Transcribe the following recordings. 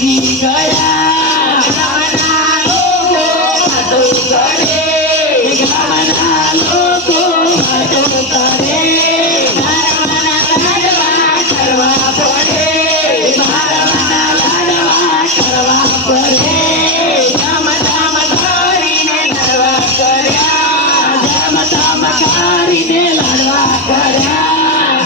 પહોંચી ગયા ગામના લોકો વાતો કરે ગામના લોકો વાતો કરે મારવાના લાડવા કરવા પડે મારવાના લાડવા કરવા પડે ધમ ધમ કરીને લાડવા કર્યા ધમ ધમ કરીને લાડવા કર્યા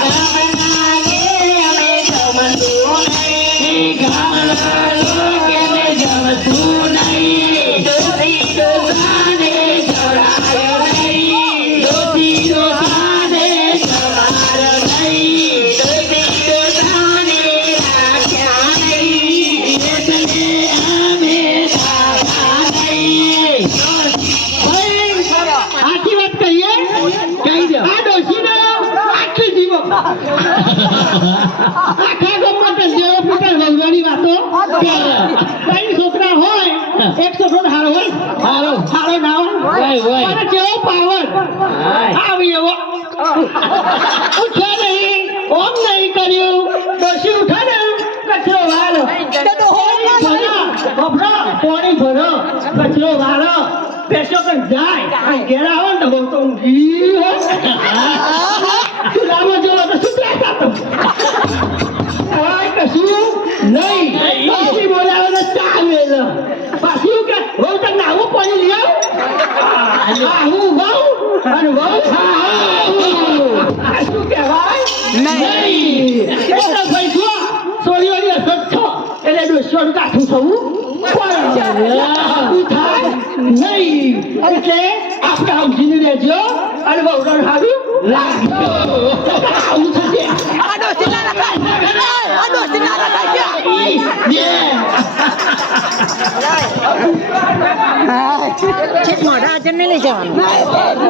ગામના કે અમે જમતું નહીં ગામના લોકોને જમતું નહીં ડોસી ડોસાને જવડાયો નહીં ડોસી ડોસાને જવાયો નહીં ડોસી ડોસાને રાખ્યા નહીં એટલે અમે રાખ્યા નહીં આખી વાત કહીએ કહી દો આ ડોશીનો આખી જીવો આખા ગામમાં તો જેવો પુત્ર વગવાની વાતો કરે. કઈ છોકરા હોય એક છોકરો હારો હોય હારો હારો ના હોય, હોય. અને જેવો પાવર આવી એવો ઉઠે નહીં ઓમ નહીં કર્યું ડોશી ઉઠે ને કચરો વાળો પાણી ભરો કચરો વાળો પેશો પણ જાય ઘેર આવો ને તો બહુ તો ઊંઘી હોય ચૂલામાં જોવો તો શું ત્રાસ આપો કશું નહીં પછી બોલાવે ને ચાલે પાછું કે બહુ તો નાવું પાણી લઈ આવું બહુ અને બહુ શું કહેવાય નહીં એટલે ભાઈ જો સોળીઓની અસર છો એટલે દોસ્તો કાઠું થવું થાય નહીં એટલે આપણે આવજીને રહેજો અને બહુ હારું લાગજો આવું થશે મોઢા હાજર નહીં લઈ જવાનું